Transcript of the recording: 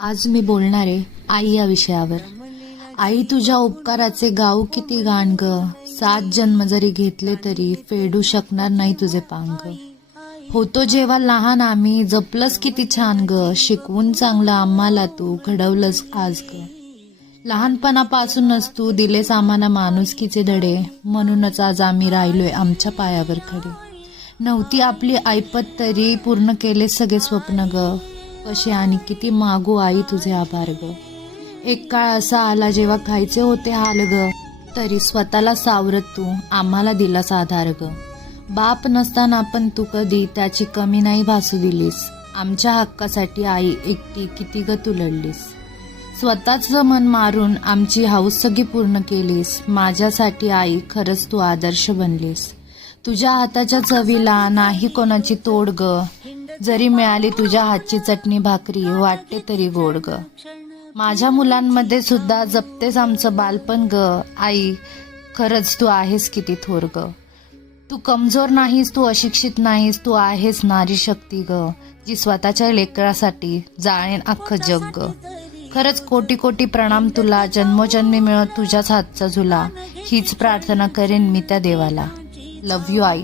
आज मी बोलणार आहे आई या विषयावर. आई, तुझ्या उपकाराचे गाऊ किती गाण ग. 7 जन्म जरी घेतले तरी फेडू शकणार नाही तुझे पांग. होतो जेव्हा लहान आम्ही जपलंस किती छान ग. शिकवून चांगलं आम्हाला तू घडवलंस आज ग. लहानपणापासूनच तू दिलेस आम्हाला माणुसकीचे धडे. म्हणूनच आज आम्ही राहिलोय आमच्या पायावर खडे. नव्हती आपली ऐपत तरी पूर्ण केले सगळे स्वप्न ग. कसे आणि किती मागू आई तुझे आभार ग. एक काळ असा आला जेव्हा खायचे होते हाल ग. तरी स्वतःला सावरत तू आम्हाला दिलास आधार ग. बाप नसताना पण तू कधी त्याची कमी नाही भासू दिलीस. आमच्या हक्कासाठी आई एकटी किती ग तू लढलीस. स्वतःच मन मारून आमची हौस सगळी पूर्ण केलीस. माझ्यासाठी आई खरंच तू आदर्श बनलीस. तुझ्या हाताच्या चवीला नाही कोणाची तोड ग. जरी मिळाली तुझ्या हातची चटणी भाकरी वाटते तरी गोड ग. माझ्या मुलांमध्ये सुद्धा जपतेस आमचं बालपण ग. आई खरंच तू आहेस किती थोर ग. तू कमजोर नाहीस, तू अशिक्षित नाहीस, तू आहेस नारी शक्ती ग. जी स्वतःच्या लेकरासाठी जाळेन अख्खं जग ग. खरंच कोटी कोटी प्रणाम तुला. जन्मोजन्मी मिळत तुझ्याच हातचा झुला. हीच प्रार्थना करेन मी त्या देवाला. Love you I.